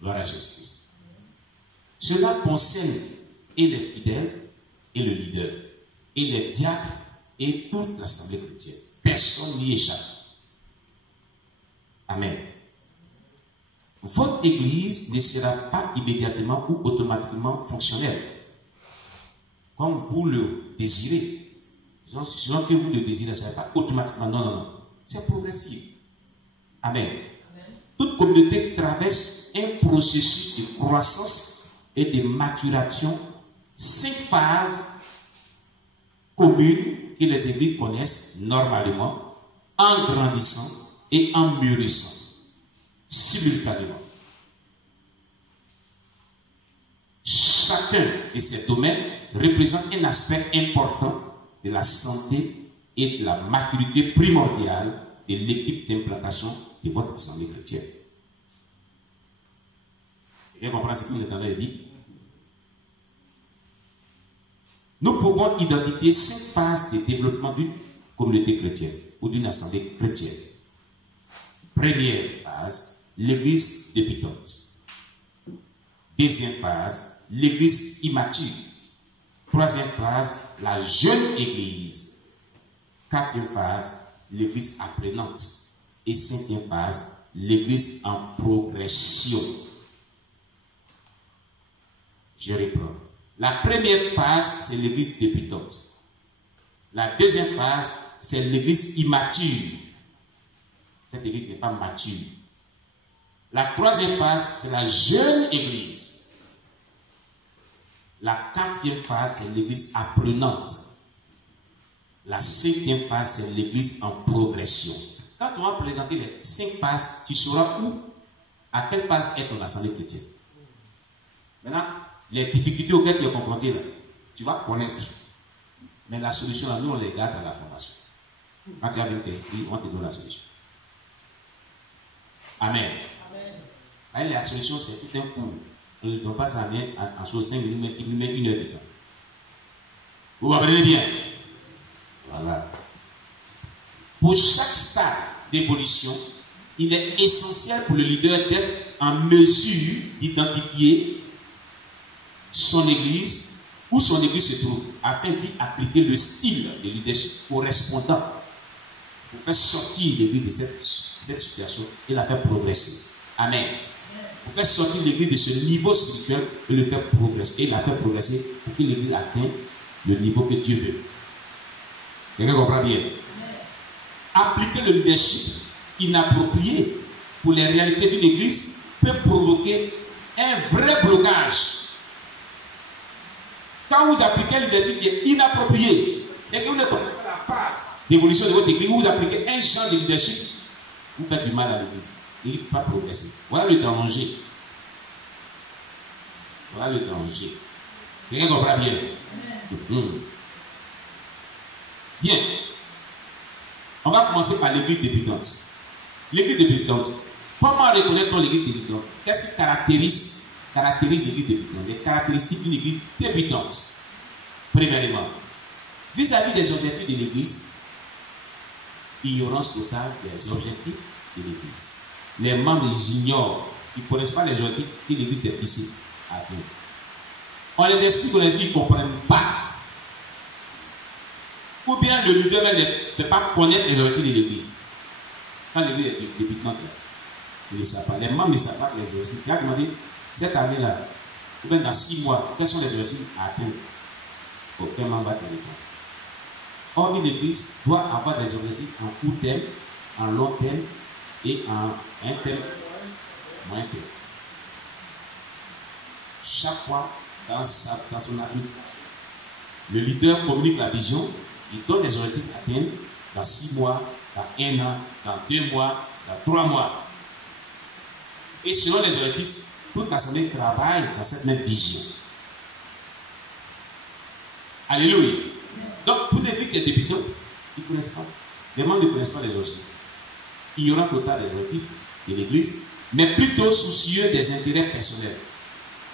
Gloire à Jésus-Christ. Cela concerne et les fidèles, et le leader, et les diacres, et toute l'assemblée chrétienne. Personne n'y échappe. Amen. Votre église ne sera pas immédiatement ou automatiquement fonctionnelle, comme vous le désirez. Selon que vous le désirez, ça ne sera pas automatiquement. Non, non, non. C'est progressif. Amen. Toute communauté traverse un processus de croissance et de maturation, 5 phases communes que les églises connaissent normalement, en grandissant et en mûrissant simultanément. Chacun de ces domaines représente un aspect important de la santé et de la maturité primordiale de l'équipe d'implantation de votre assemblée chrétienne. Vous comprenez ce que nous avons dit? Nous pouvons identifier 5 phases de développement d'une communauté chrétienne ou d'une assemblée chrétienne. Première phase, l'église débutante. Deuxième phase, l'église immature. Troisième phase, la jeune église. Quatrième phase, l'église apprenante. Et cinquième phase, l'église en progression. Je reprends. La première phase, c'est l'église débutante. La deuxième phase, c'est l'église immature. Cette église n'est pas mature. La troisième phase, c'est la jeune église. La quatrième phase, c'est l'église apprenante. La cinquième phase, c'est l'église en progression. Quand on va présenter les 5 phases, tu sauras où, à quelle phase est ton assemblée chrétienne. Maintenant, les difficultés auxquelles tu es confronté, là, tu vas connaître. Mais la solution, là, nous, on les garde à la formation. Quand tu as bien t'inscrire, on te donne la solution. Amen. Amen. La solution, c'est tout un cours. On ne donne pas ça en chose 5 minutes, mais 1 heure de temps. Vous comprenez bien? Voilà. Pour chaque stade d'évolution, il est essentiel pour le leader d'être en mesure d'identifier son église, où son église se trouve, afin d'y appliquer le style de leadership correspondant pour faire sortir l'église de cette situation et la faire progresser. Amen. Pour faire sortir l'église de ce niveau spirituel et le faire progresser, et la faire progresser pour que l'église atteigne le niveau que Dieu veut. Quelqu'un comprend bien? Appliquer le leadership inapproprié pour les réalités d'une église peut provoquer un vrai blocage. Quand vous appliquez un leadership qui est inapproprié et que vous ne comprenez pas la phase d'évolution de votre église, vous appliquez un genre de leadership, vous faites du mal à l'église. Il ne peut pas progresser. Voilà le danger. Voilà le danger. Quelqu'un comprend bien? Bien. On va commencer par l'église débutante. L'église débutante. Comment reconnaître l'église débutante? Qu'est-ce qui caractérise l'église débutante? Les caractéristiques d'une église débutante. Premièrement, vis-à-vis des objectifs de l'église, ignorance totale des objectifs de l'église. Les membres ignorent, ils ne connaissent pas les objectifs que l'église est fixée à atteindre. On les explique, ils ne comprennent pas. Ou bien le leader ne fait pas connaître les objectifs de l'église. Quand l'église est débutante, il ne sait pas. Les membres ne savent pas les objectifs. Il a demandé, cette année-là, ou bien dans 6 mois, quels sont les objectifs à atteindre? Aucun membre va tenir compte. Or, une église doit avoir des objectifs en court terme, en long terme et en un terme, moyen terme. Chaque fois, dans son administration, le leader communique la vision, il donne les objectifs à atteindre dans 6 mois, dans 1 an, dans 2 mois, dans 3 mois. Et selon les objectifs, toute l'assemblée travaille dans cette même vision. Alléluia. Donc, pour l'église qui est débutante, ils ne connaissent pas. Les membres ne connaissent pas les objectifs. Ignorant total des objectifs de l'église, mais plutôt soucieux des intérêts personnels.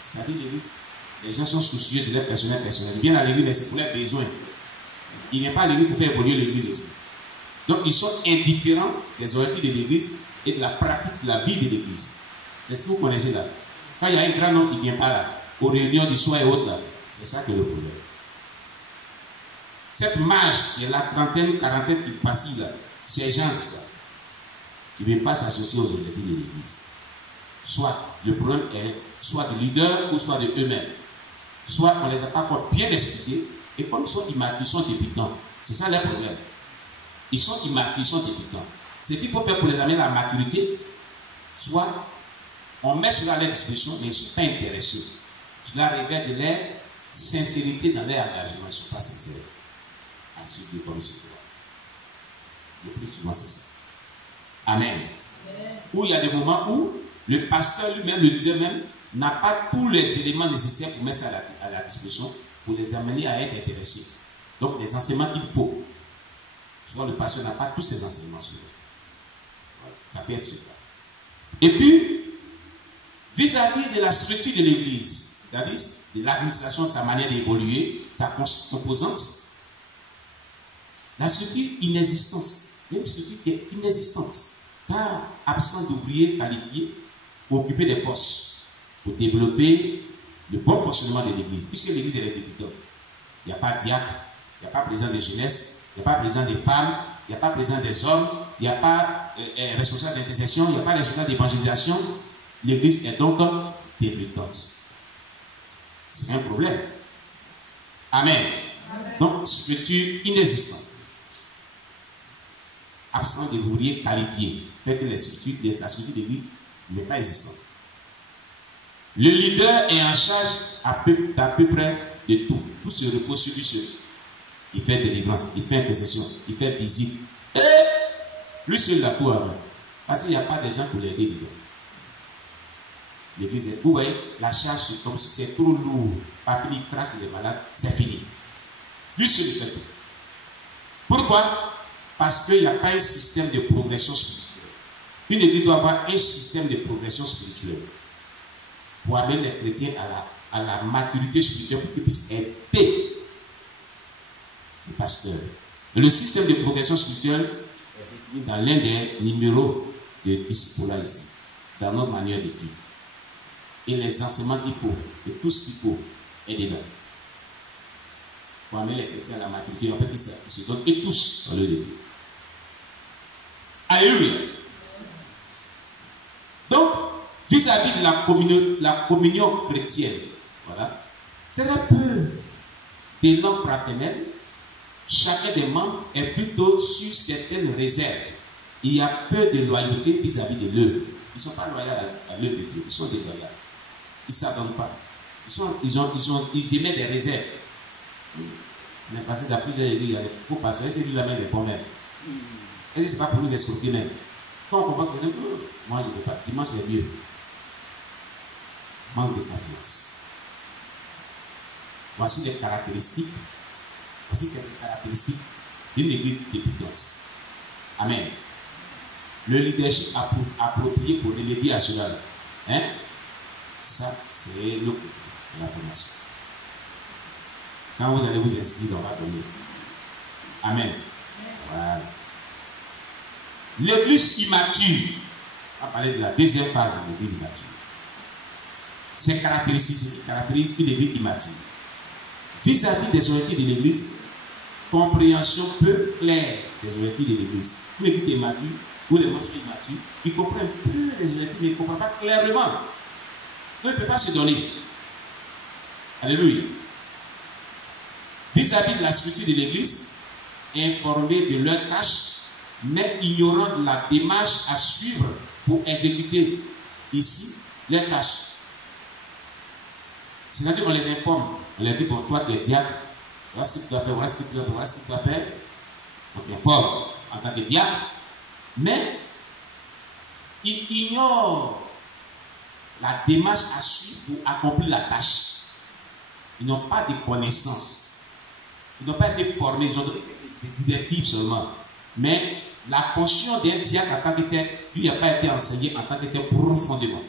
C'est-à-dire l'église, les gens sont soucieux de leurs personnels. Ils viennent à l'église, mais c'est pour leurs besoins. Ils ne viennent pas à l'église pour faire évoluer l'église aussi. Donc, ils sont indifférents des objectifs de l'église et de la pratique de la vie de l'église. C'est ce que vous connaissez là. Quand il y a un grand homme qui ne vient pas là, aux réunions du soir et autres là, c'est ça qui est le problème. Cette marge de la trentaine, quarantaine qui passe là, ces gens là, qui ne veulent pas s'associer aux objectifs de l'église. Soit le problème est soit de leaders ou soit de eux-mêmes. Soit on ne les a pas encore bien expliqués, et comme ils sont immaculés, ils sont débutants. C'est ça leur problème. Ils sont immaculés, ils sont débutants. Ce qu'il faut faire pour les amener à la maturité, soit on met cela à leur disposition, mais ils ne sont pas intéressés. Cela révèle de leur sincérité dans leur engagement. Ils ne sont pas sincères à ce Dieu comme ce doit. Le plus souvent, c'est ça. Amen. Où il y a des moments où le pasteur lui-même, le leader même, n'a pas tous les éléments nécessaires pour mettre ça à la disposition, pour les amener à être intéressés. Donc, les enseignements qu'il faut. Souvent, le pasteur n'a pas tous ces enseignements sur eux. Voilà. Ça peut être cela. Et puis, vis-à-vis de la structure de l'église, c'est-à-dire de l'administration, sa manière d'évoluer, sa composante, la structure inexistante. Il y a une structure qui est inexistante, car absent d'ouvriers qualifiés pour occuper des postes, pour développer le bon fonctionnement de l'église, puisque l'église est débutante. Il n'y a pas de diacre, il n'y a pas président de jeunesse, il n'y a pas président des femmes, il n'y a pas président des hommes, il n'y a pas responsable d'intercession, il n'y a pas responsable d'évangélisation. L'église est donc débutante. C'est un problème. Amen. Amen. Donc, structure inexistante. Absent d'ouvriers qualifiés, fait que la structure de l'église n'est pas existante. Le leader est en charge d'à peu près de tout. Tout se repose sur lui seul. Il fait délivrance, il fait intercession, il fait visite. Et lui seul la tout avant. Parce qu'il n'y a pas de gens pour l'aider dedans. L'église est, vous voyez, la charge c'est comme si c'est trop lourd. Papi il craque les malades, c'est fini. Lui seul il fait tout. Pourquoi? Parce qu'il n'y a pas un système de progression spirituelle. Une église doit avoir un système de progression spirituelle pour amener les chrétiens à la maturité spirituelle pour qu'ils puissent aider le pasteur. Et le système de progression spirituelle est défini dans l'un des numéros de discipulat ici, dans notre manière d'étude. Et les enseignements qu'il faut, et tout ce qu'il faut, est dedans. Pour amener les chrétiens à la maturité, en fait, ils se donnent et tous dans le début. Alléluia. Donc, vis-à-vis de la communion chrétienne, voilà, très peu d'élan fraternel, chacun des membres est plutôt sur certaines réserves. Il y a peu de loyauté vis-à-vis de l'œuvre. Ils ne sont pas loyaux à l'œuvre de Dieu, ils sont déloyaux. Ils ne s'abandonnent pas. Ils émettent des réserves. On est passé dans plusieurs églises, il y a des faux pasteurs, c'est lui la main des bons même. Et ce n'est pas pour nous escroquer même. Quand on comprend que moi je ne veux pas, dimanche c'est mieux. Manque de confiance. Voici les caractéristiques. Voici quelques caractéristiques d'une église débutante. Amen. Le leadership approprié pour remédier à cela. Hein? Ça, c'est le côté de la formation. Quand vous allez vous inscrire, on va donner. Amen. Voilà. L'église immature. On va parler de la deuxième phase de l'église immature. Ces caractéristiques caractérisent une église immature. Vis-à-vis des objectifs de l'église, compréhension peu claire des objectifs de l'église. Une église immature, ou les membres sont immatures, ils comprennent peu des objectifs, mais ils ne comprennent pas clairement. Donc, ils ne peuvent pas se donner. Alléluia. Vis-à-vis de la structure de l'église, informés de leurs tâches, mais ignorant de la démarche à suivre pour exécuter ici leurs tâches. C'est-à-dire qu'on les informe. On leur dit, bon, toi tu es diacre, voilà ce que tu dois faire, voilà ce que tu dois faire, voilà ce que tu dois faire. On t'informe en tant que diacre, mais ils ignorent la démarche à suivre pour accomplir la tâche. Ils n'ont pas de connaissances. Ils n'ont pas été formés, ils ont des directives seulement. Mais la fonction d'un diacre en tant que tel, lui n'a pas été enseigné en tant que tel profondément.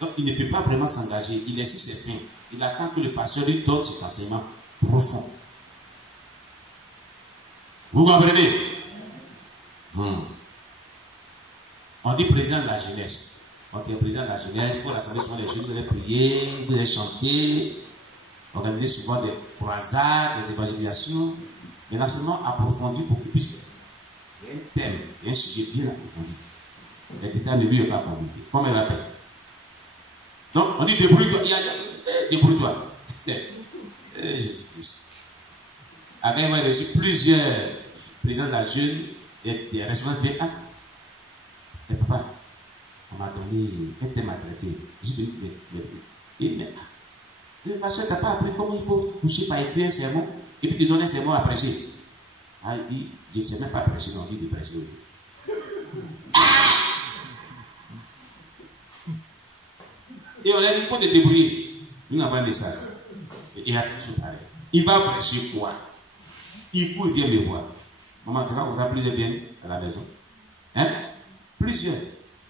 Donc il ne peut pas vraiment s'engager. Il est sur ses fins. Il attend que le pasteur lui donne cet enseignement profond. Vous comprenez? On dit président de la jeunesse. Quand tu es président de la jeunesse, pour l'assemblée, souvent les jeunes, vous allez prier, vous allez chanter, organiser souvent des croisades, des évangélisations, mais l'enseignement approfondi pour qu'ils puissent faire. Il y a un thème, il y a un sujet bien approfondi. Les détails ne lui sont pas compliqués. Comment il va faire? Donc, on dit débrouille-toi. Débrouille-toi. Jésus-Christ. Après, moi, j'ai reçu plusieurs présidents de la jeune et des responsables de mais papa, on m'a donné un thème à traiter. J'ai dit, mais pasteur, tu n'as pas appris comment il faut coucher par écrire un sermon et puis te donner un sermon à prêcher. Ah, il dit, je ne sais même pas prêcher, donc il dit de prêcher. Et on a dit, il faut te débrouiller. Nous avons un message. Et il a tout ce pareil. Il va prêcher quoi? Il court, il vient me voir. Maman, c'est pas comme ça, plusieurs viennent à la maison. Hein? Plusieurs.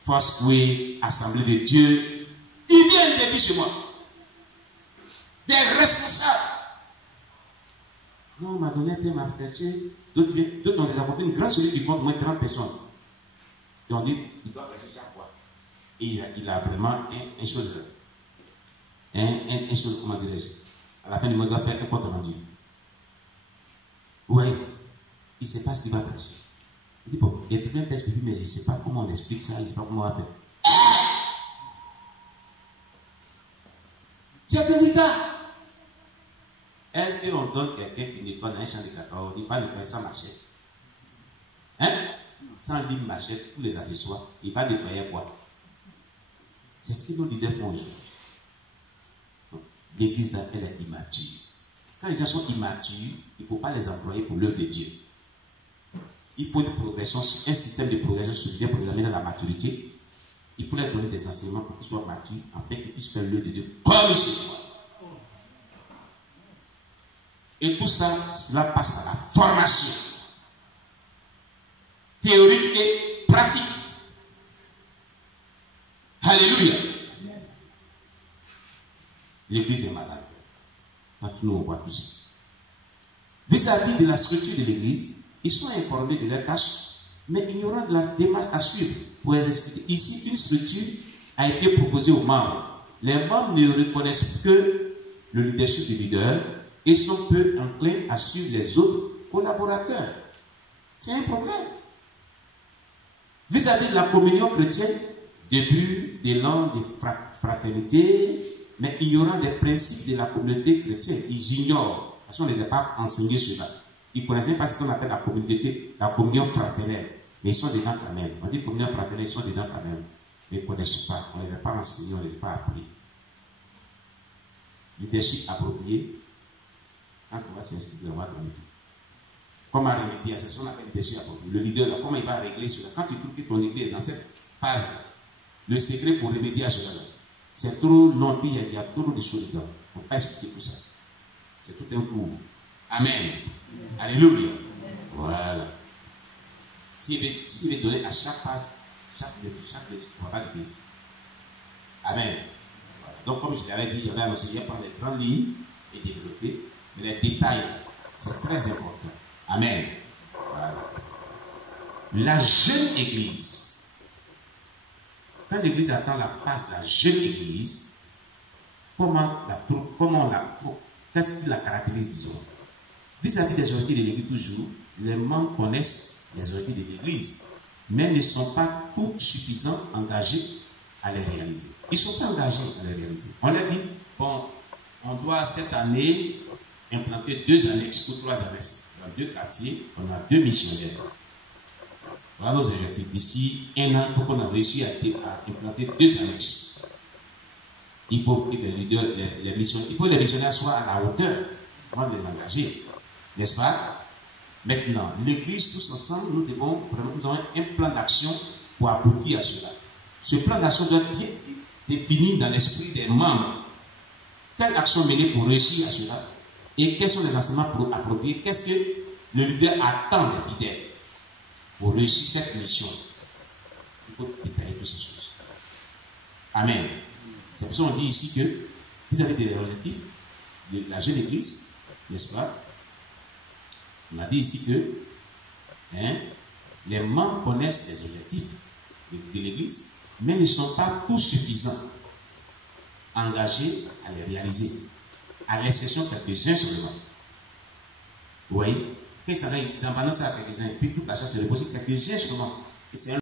Foursquare, Assemblée de Dieu. Ils viennent des vies chez moi. Des responsables. Non, on m'a donné un thème à prêcher. D'autres ont déjà apporté une grande série qui compte au moins 30 personnes. Et on dit, il doit prêcher chaque fois. Et il a vraiment une chose. Une chose, comment dirais-je? À la fin du mois, il doit faire un compte rendu. Oui. Il ne sait pas ce qu'il va prêcher. Il dit, bon, il y a tout un texte biblique, mais il ne sait pas comment on explique ça, il ne sait pas comment on va faire. C'est délicat. Est-ce qu'on donne quelqu'un qui nettoie dans un champ de cacao, il va nettoyer sans machette? Hein? Sans lime, machette, tous les accessoires, il va nettoyer quoi? C'est ce que nos leaders font aujourd'hui. L'église, là, elle est immature. Quand les gens sont immatures, il ne faut pas les employer pour l'œuvre de Dieu. Il faut une progression, un système de progression suffisant pour les amener à la maturité. Il faut leur donner des enseignements pour qu'ils soient matures, afin qu'ils puissent faire l'œuvre de Dieu comme chez moi. Et tout ça, cela passe par la formation théorique et pratique. Alléluia. L'église est malade. Nous, on voit tout ça. Vis-à-vis de la structure de l'église, ils sont informés de leurs tâches, mais ignorant de la démarche à suivre pour les expliquer. Ici, une structure a été proposée aux membres. Les membres ne reconnaissent que le leadership du leader et sont peu enclins à suivre les autres collaborateurs. C'est un problème. Vis-à-vis de la communion chrétienne, début d'élan de fraternité, mais ignorant des principes de la communauté chrétienne, ils ignorent, parce qu'on ne les a pas enseignés cela. Ils ne connaissent même pas ce qu'on appelle la communion fraternelle, mais ils sont dedans quand même. On dit communion fraternelle, ils sont dedans quand même, mais ils ne connaissent pas, on ne les a pas enseignés, on ne les a pas appris. Leadership approprié, quand on va s'inscrire, on va donner tout. Comment remédier, c'est ce qu'on appelle leadership approprié. Le leader, là, comment il va régler cela? Quand tu trouves que ton église est dans cette phase, le secret pour remédier à cela, c'est trop long, il y a trop de choses dedans. Il ne faut pas expliquer tout ça. C'est tout un cours. Amen. Alléluia. Voilà. S'il veut donner à chaque passe, chaque lettre, on ne va pas l'église. Amen. Voilà. Donc, comme je l'avais dit, j'avais annoncé hier par les grandes lignes et développer, mais les détails, c'est très important. Amen. Voilà. La jeune église. Quand l'église attend la place de la jeune église, qu'est-ce qui la caractérise, disons? Vis-à-vis des autorités de l'église, toujours, les membres connaissent les autorités de l'église, mais ne sont pas tout suffisants engagés à les réaliser. Ils ne sont pas engagés à les réaliser. On leur dit, bon, on doit cette année implanter 2 annexes ou 3 annexes. Dans 2 quartiers, on a 2 missionnaires. Voilà nos objectifs. D'ici 1 an, il faut qu'on ait réussi à implanter 2 annexes. Il faut que les missionnaires soient à la hauteur avant de les engager. N'est-ce pas? Maintenant, l'église, tous ensemble, nous avons un plan d'action pour aboutir à cela. Ce plan d'action doit être bien défini dans l'esprit des membres. Quelle action mener pour réussir à cela? Et quels sont les enseignements appropriés? Qu'est-ce que le leader attend des fidèles pour réussir cette mission? Il faut détailler toutes ces choses. Amen. C'est pour ça qu'on dit ici que vous avez des objectifs de la jeune église, n'est-ce pas? On a dit ici que les membres connaissent les objectifs de l'église, mais ne sont pas tous suffisants, engagés à les réaliser. À l'expression quelques-uns seulement. Vous voyez? Que ça va, ils en balancent à quelques-uns, puis toute la chasse se repose quelques-uns seulement. Et c'est